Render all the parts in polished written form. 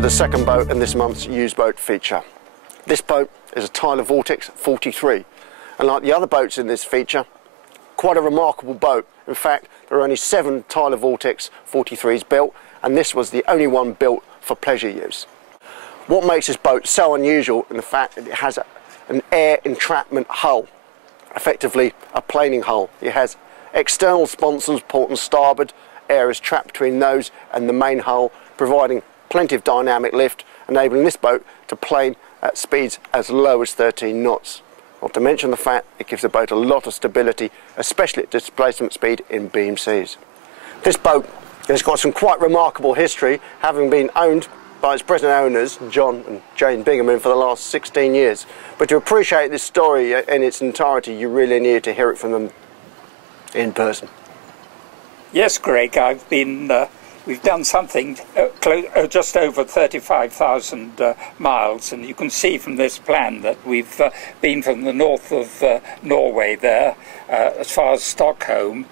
to the second boat in this month's used boat feature. This boat is a Tyler Vortex 43, and like the other boats in this feature, quite a remarkable boat. In fact, there are only 7 Tyler Vortex 43s built, and this was the only one built for pleasure use. What makes this boat so unusual in the fact that it has an air entrapment hull, effectively a planing hull. It has external sponsons, port and starboard. Air is trapped between those and the main hull, providing plenty of dynamic lift, enabling this boat to plane at speeds as low as 13 knots. Not to mention the fact it gives the boat a lot of stability, especially at displacement speed in beam seas. This boat has got some quite remarkable history, having been owned by its present owners, John and Jane Bingum, for the last 16 years. But to appreciate this story in its entirety, you really need to hear it from them in person. Yes, Greg, we've done something just over 35,000 miles, and you can see from this plan that we've been from the north of Norway there, as far as Stockholm,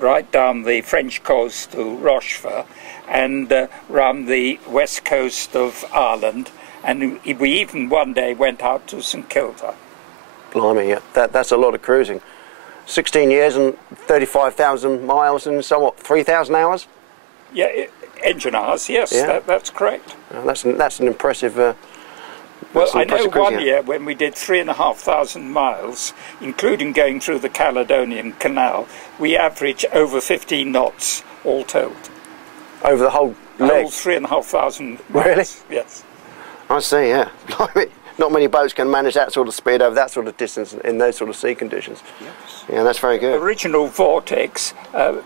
right down the French coast to Rochefort, and round the west coast of Ireland, and we even one day went out to St Kilda. Blimey, yeah, that's a lot of cruising. 16 years and 35,000 miles and somewhat 3,000 hours? Yeah, engine hours, yes, yeah. That's correct. That's an impressive... well, I know one year when we did 3,500 miles, including going through the Caledonian Canal, we averaged over 15 knots all told. Over the whole leg? Whole 3,500 miles. Really? Yes. I see, yeah. Not many boats can manage that sort of speed over that sort of distance in those sort of sea conditions. Yes. Yeah, that's very good. Original Vortex,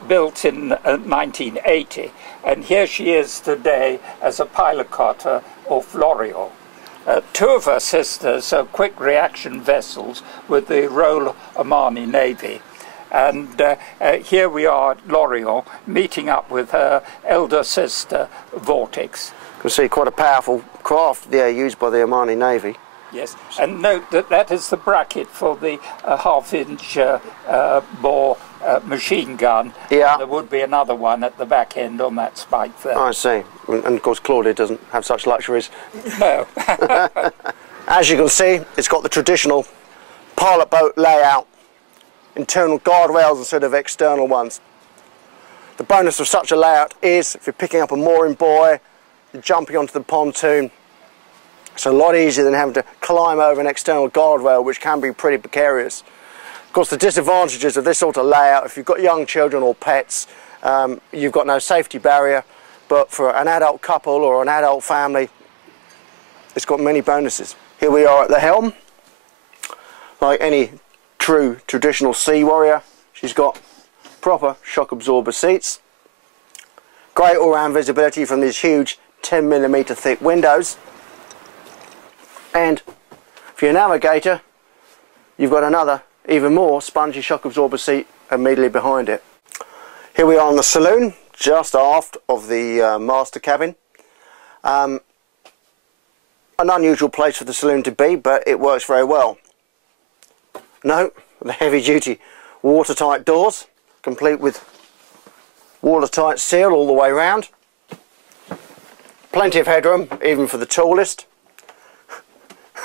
built in 1980, and here she is today as a pilot cutter off Lorient. 2 of her sisters are quick reaction vessels with the Royal Omani Navy. And here we are at Lorient, meeting up with her elder sister, Vortex. You can see quite a powerful craft there used by the Omani Navy. Yes, and note that that is the bracket for the half-inch bore machine gun. Yeah. And there would be another one at the back end on that spike there. I see. And of course Claudia doesn't have such luxuries. No. As you can see, it's got the traditional pilot boat layout. Internal guardrails instead of external ones. The bonus of such a layout is, if you're picking up a mooring buoy, you're jumping onto the pontoon, it's a lot easier than having to climb over an external guardrail, which can be pretty precarious. Of course, the disadvantages of this sort of layout, if you've got young children or pets, you've got no safety barrier, but for an adult couple or an adult family, it's got many bonuses. Here we are at the helm. Like any true traditional sea warrior, she's got proper shock absorber seats, great all-round visibility from these huge 10mm thick windows, and if you're a navigator, you've got another even more spongy shock absorber seat immediately behind it. Here we are in the saloon, just aft of the master cabin. An unusual place for the saloon to be, but it works very well. Note the heavy-duty watertight doors, complete with watertight seal all the way round. Plenty of headroom, even for the tallest.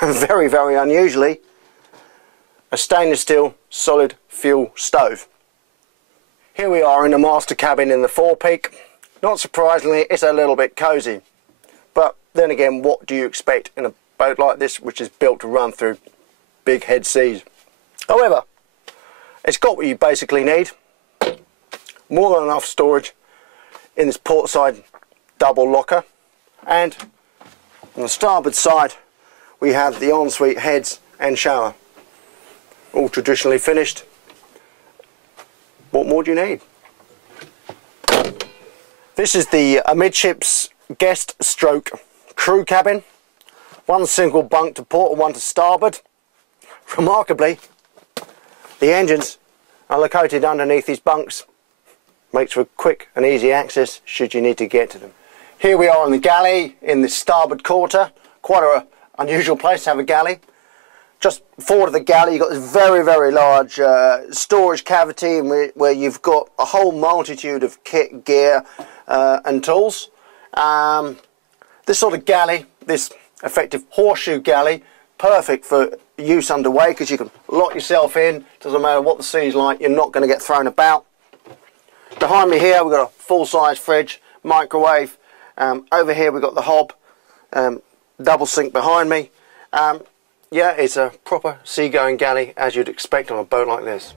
Very, very unusually, a stainless steel solid fuel stove. Here we are in the master cabin in the forepeak. Not surprisingly, it's a little bit cosy. But then again, what do you expect in a boat like this, which is built to run through big head seas? However, it's got what you basically need. More than enough storage in this portside double locker. And on the starboard side, we have the ensuite heads and shower. All traditionally finished. What more do you need? This is the amidships guest stroke crew cabin. One single bunk to port and one to starboard. Remarkably, the engines are located underneath these bunks. Makes for quick and easy access should you need to get to them. Here we are on the galley in the starboard quarter. Quite an unusual place to have a galley. Just forward of the galley you've got this very, very large storage cavity where you've got a whole multitude of kit, gear and tools. This sort of galley, this effective horseshoe galley, perfect for use underway because you can lock yourself in. Doesn't matter what the sea's like, you're not going to get thrown about. Behind me here we've got a full-size fridge, microwave. Over here we've got the hob, double sink behind me. Yeah, it's a proper seagoing galley as you'd expect on a boat like this.